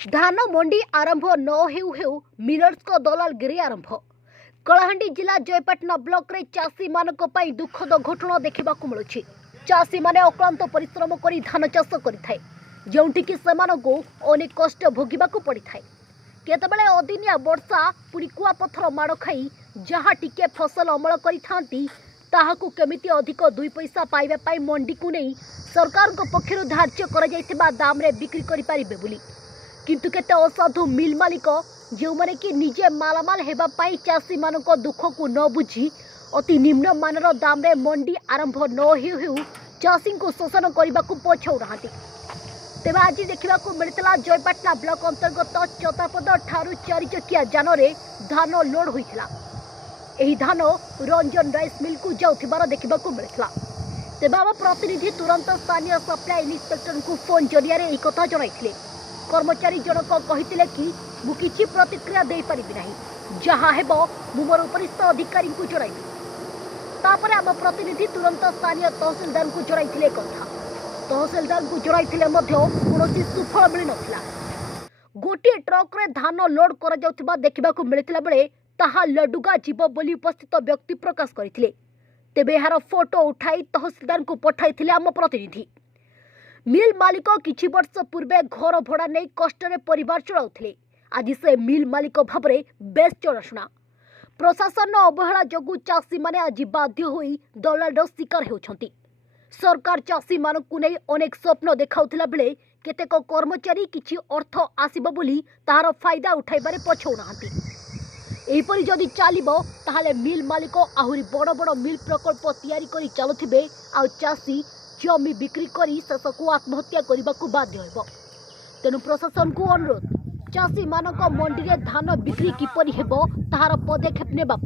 धान मंडी आरंभ न हेउ हेउ मिलर्स को दलालगिरी आरंभ। कलाहांडी जिला जयपाटना ब्लॉक रे चाषी मानक पई दुखद घटना देखा मिलुछि। चाषी माने अक्लांत परिश्रम करी धान चाष करिथाय, जेउठी कि सेमानकु अनेक कष्ट भोगिबाकु पड़िथाय। केतबेले अदिनिया वर्षा पुरी कुआ पत्थर माड़ खाई जहाँ टिके फसल अमल करिथांती ताहाकु केमिति अधिक 2 पैसा पाइबा पाई मंडी को नहीं सरकार को पक्षरु धार्य करा जायतिबा दाम रे बिक्री करि पारिबे बोली, किंतु केते असाधु मिल मालिक जो माने कि निजे मालामाल हेबा पाई चाषी मानक दुख को न बुझी अति निम्न मानर दाम रे मंडी आरंभ न हेउ हेउ चाषी को शोषण करने को पछौ रहांती। तेज आज देखा मिलता जयपाटना ब्लॉक अंतर्गत चतापद ठारू 4 चकिया जान रे धान लोड होइथिला। एही धान रंजन राइस मिल को जाउथिबार देखा मिलता। तेज आम प्रतिनिधि तुरंत स्थानीय सप्लाई इन्स्पेक्टर को फोन जरिया रे कथा जणाइथिले। कर्मचारी जनक कहिथिले कि मु किछि प्रतिक्रिया दे परिबि नाही, जहा हेबो मु मोर उपरिस्थ अधिकारी को जणाइबि। तापर आम प्रतिनिधि तुरंत स्थानीय तहसीलदार को जणाइथिले कथा। तहसीलदार को जणाइथिले मध्य कोनोसी सुफल मिल नथिला। गोटे ट्रक रे धान लोड करा जाउथिबा देखिबाकू मिलिथिला बेले ताहा लडुगा जीव बोली उपस्थित व्यक्ति प्रकाश करथिले। तेबे यार फोटो उठाई तहसीलदार को पठाइथिले आम प्रतिनिधि। मिल मालिक किछि वर्ष पूर्वे घर भड़ा नहीं कष्ट रे परिवार चलाउथिले। आज से मिल मालिक भाव में बेस चलशुना। प्रशासन अवहेला जोगु चाषी माने आज बाध्य होई दलाल शिकार होउछंती। सरकार चाषी मानकु नै अनेक स्वप्न देखाउथिला बेले केतेक कर्मचारी किछि अर्थ आसीबो बोली ताहार फायदा उठाइबारे पछौ नाहांती। एहिपरि जदि चलिबो ताहाले मिल मालिक आहुरी बड़ बड़ मिल प्रकल्प तैयारी करी चलुथिबे आ चाषी जमी बिक्री करी शेषकु आत्महत्या करने बाध्य हेबो। तेणु प्रशासन को अनुरोध, चाषी मानक मंडी रे धान बिक्री किपरि हेबो ताहार पदक्षेप नेबा।